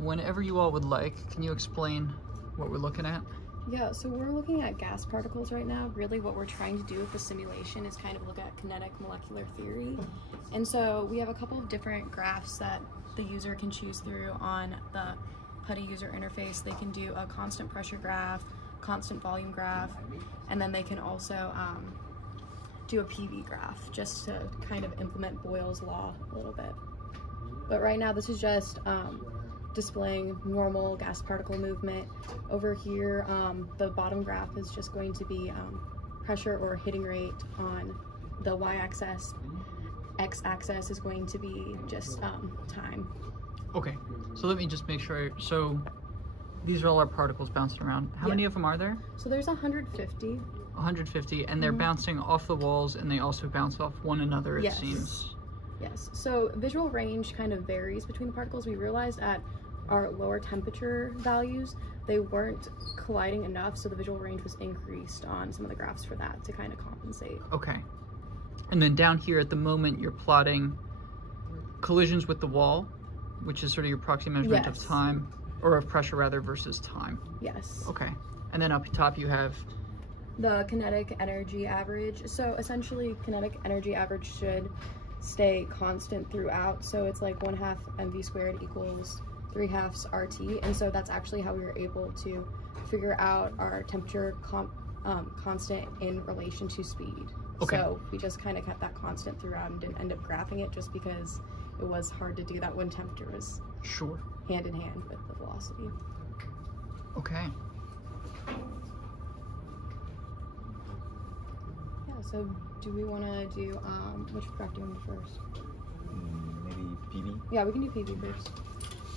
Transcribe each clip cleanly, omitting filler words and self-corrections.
Whenever you all would like, can you explain what we're looking at? Yeah, so we're looking at gas particles right now. Really what we're trying to do with the simulation is kind of look at kinetic molecular theory. And so we have a couple of different graphs that the user can choose through on the PuTTY user interface. They can do a constant pressure graph, constant volume graph, and then they can also do a PV graph just to kind of implement Boyle's law a little bit. But right now this is just displaying normal gas particle movement. Over here, the bottom graph is just going to be pressure or hitting rate on the y-axis. X-axis is going to be just time. Okay, so let me just make sure. So these are all our particles bouncing around. How many of them are there? So there's 150. 150, and they're bouncing off the walls, and they also bounce off one another, it Yes. seems. Yes, so visual range kind of varies between the particles. We realized at our lower temperature values, they weren't colliding enough, so the visual range was increased on some of the graphs for that to kind of compensate. Okay. And then down here at the moment, you're plotting collisions with the wall, which is sort of your proxy measurement of time, or of pressure rather, versus time. Yes. Okay. And then up top you have the kinetic energy average. So essentially, kinetic energy average should stay constant throughout. So it's like 1/2 mv squared equals 3/2 RT. And so that's actually how we were able to figure out our temperature constant in relation to speed. Okay. So we just kind of kept that constant throughout and didn't end up graphing it just because it was hard to do that when temperature was hand in hand with the velocity. Okay. Yeah, so do we want to do, which graph do you want to do first? Maybe PV? Yeah, we can do PV first.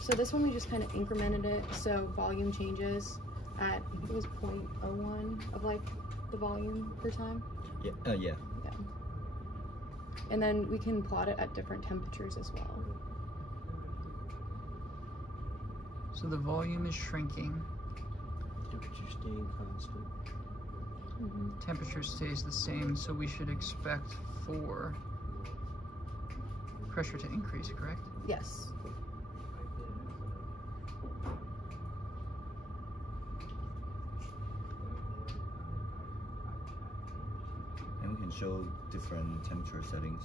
So this one we just kind of incremented it, so volume changes at, I think it was 0.01 of like the volume per time. Yeah. Yeah. And then we can plot it at different temperatures as well. So the volume is shrinking. Temperature staying constant. Temperature stays the same, so we should expect for pressure to increase, correct? Yes. And we can show different temperature settings.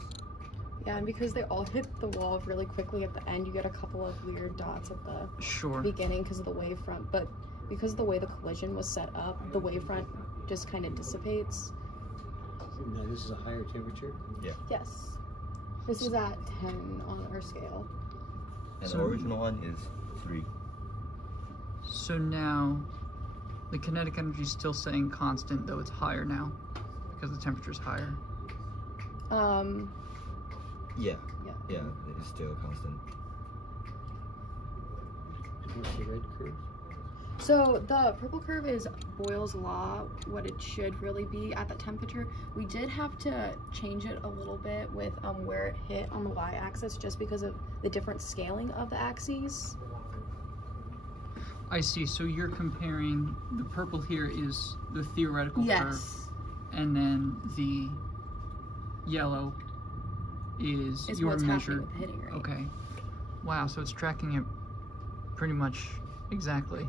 Yeah, and because they all hit the wall really quickly at the end, you get a couple of weird dots at the beginning because of the wavefront. But because of the way the collision was set up, the wavefront just kind of dissipates. Now this is a higher temperature? Yeah. Yes. This is at 10 on our scale. And the original one is 3. So now the kinetic energy is still staying constant, though it's higher now because the temperature is higher. Yeah, it's still constant. What's the red curve? So the purple curve is Boyle's law, what it should really be at that temperature. We did have to change it a little bit with where it hit on the y-axis just because of the different scaling of the axes. I see, so you're comparing, the purple here is the theoretical curve, and then the yellow is your what's measured. Happening with hitting rate. Okay. Wow, so it's tracking it pretty much exactly.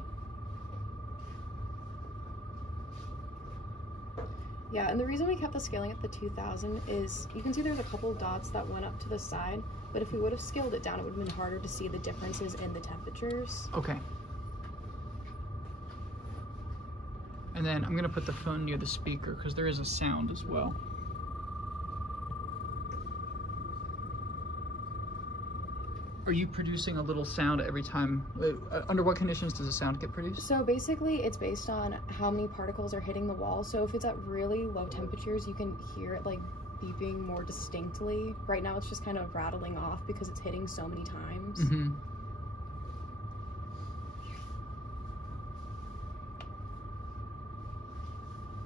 Yeah, and the reason we kept the scaling at the 2000 is you can see there's a couple of dots that went up to the side, but if we would have scaled it down, it would have been harder to see the differences in the temperatures. Okay. And then I'm going to put the phone near the speaker because there is a sound as well. Are you producing a little sound every time? Under what conditions does a sound get produced? So basically it's based on how many particles are hitting the wall. So if it's at really low temperatures, you can hear it like beeping more distinctly. Right now it's just kind of rattling off because it's hitting so many times. Mm-hmm.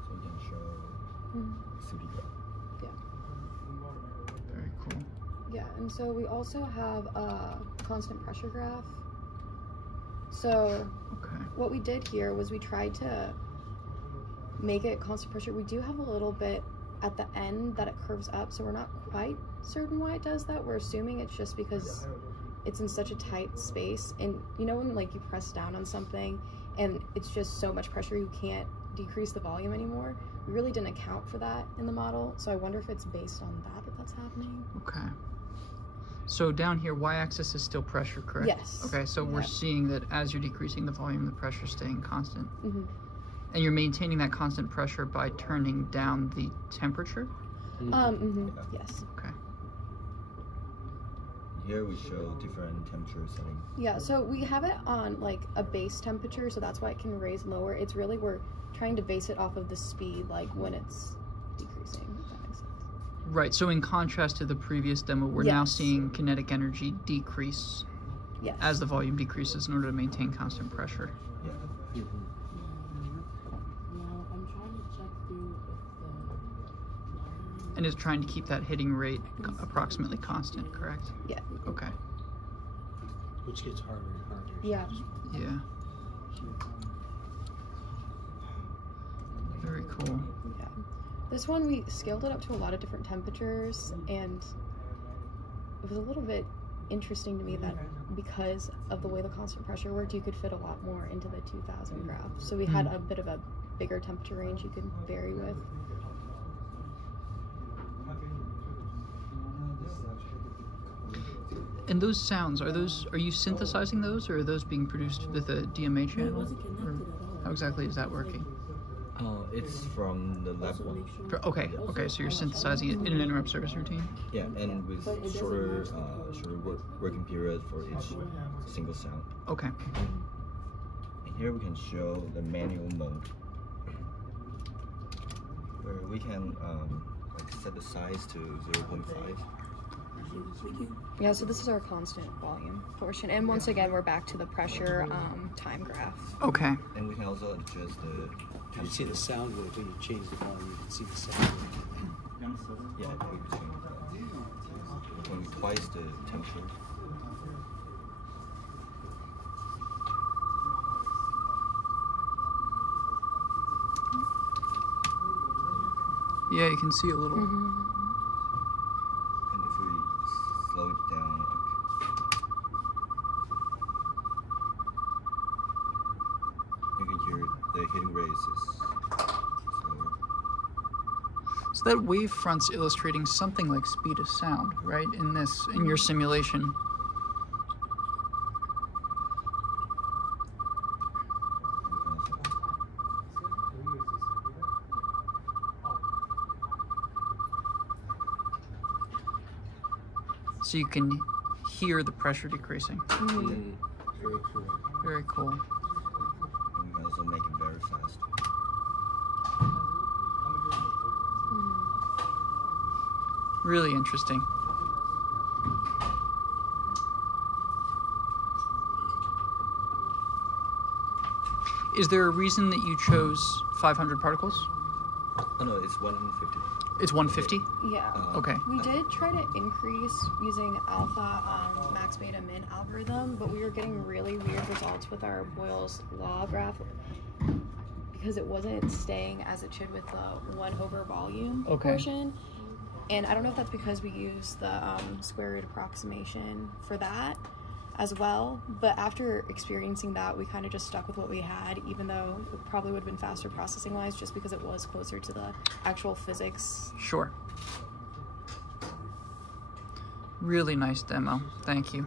So we can show CD graph. Yeah. Very cool. Yeah, and so we also have a constant pressure graph. So what we did here was we tried to make it constant pressure. We do have a little bit at the end that it curves up, so we're not quite certain why it does that. We're assuming it's just because it's in such a tight space, and you know when like you press down on something and it's just so much pressure you can't decrease the volume anymore? We really didn't account for that in the model, so I wonder if it's based on that's happening. Okay. So down here, y-axis is still pressure, correct? Yes. Okay, so we're seeing that as you're decreasing the volume, the pressure's staying constant. Mm-hmm. And you're maintaining that constant pressure by turning down the temperature? Yes. Okay. Here we show different temperature settings. Yeah, so we have it on like a base temperature, so that's why it can raise lower. It's really, we're trying to base it off of the speed, like when it's decreasing, if that makes sense. Right, so in contrast to the previous demo, we're now seeing kinetic energy decrease as the volume decreases in order to maintain constant pressure. Yeah. And it's trying to keep that hitting rate approximately constant, correct? Yeah. Okay. Which gets harder and harder. Yeah. Yeah. Very cool. Yeah. This one, we scaled it up to a lot of different temperatures, and it was a little bit interesting to me that because of the way the constant pressure worked, you could fit a lot more into the 2000 graph. So we had a bit of a bigger temperature range you could vary with. And those sounds, are you synthesizing those, or are those being produced with a DMA channel? Or how exactly is that working? It's from the lab one. Okay, so you're synthesizing it in an interrupt service routine? Yeah, and with shorter working period for each single sound. Okay. And here we can show the manual mode, where we can like set the size to 0.5. Yeah, so this is our constant volume portion, and once again we're back to the pressure time graph. Okay. And we can also adjust the You can see the sound wave when you change the volume. You can see the sound wave. yeah, we can change when we twice the temperature. Yeah, you can see a little. And if we slow it down, you can hear the hitting rays is slower. So that wavefront's illustrating something like speed of sound, right? In your simulation. So you can hear the pressure decreasing. Very cool. Very cool. And we can also make it very fast. Really interesting. Is there a reason that you chose 500 particles? Oh no, it's 150. It's 150? Yeah. Okay. We did try to increase using alpha max beta min algorithm, but we were getting really weird results with our Boyle's law graph because it wasn't staying as it should with the 1 over volume portion. And I don't know if that's because we used the square root approximation for that as well, but after experiencing that, we kind of just stuck with what we had, even though it probably would have been faster processing wise just because it was closer to the actual physics. Sure. Really nice demo. Thank you.